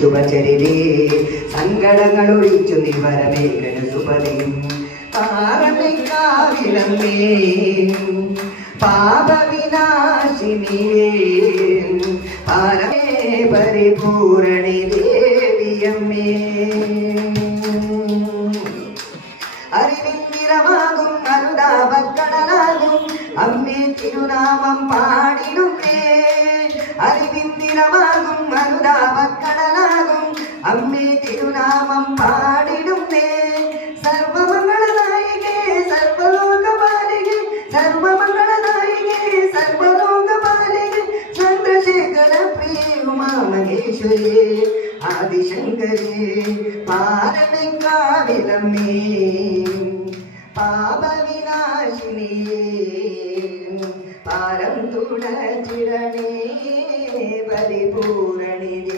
ശുഭചരിതേ സങ്കടങ്ങൾ ഒഴിച്ചു നിവരമേഖന സുപതിയും പാറമേക്കാവിലമ്മേ പാപവിനാശിനിയേ പാരമേ പരിപൂരണി ദേവിയമ്മേ അറിവിന്ദിരമാകും അനുതാപക്കടലാകും അമ്മേ തിരുനാമം പാടിടുന്നേ അറിവിന്ദിരമാകും അനുതാപക്കടലാകും അമ്മേ തിരുനാമം പാടിടുന്നേ സർവമംഗളനായികേ സർവലോകപാലികേ സർവമംഗളനായികേ സർവലോകപാലികേ ചന്ദ്രശേഖര പ്രിയുമാമഹേശ്വരി ആദിശങ്കരേ പാരമേക്കാവിലമ്മേ പാപവിനാശിനിയേ പാരം തുടച്ചിടണേ പരിപൂർണ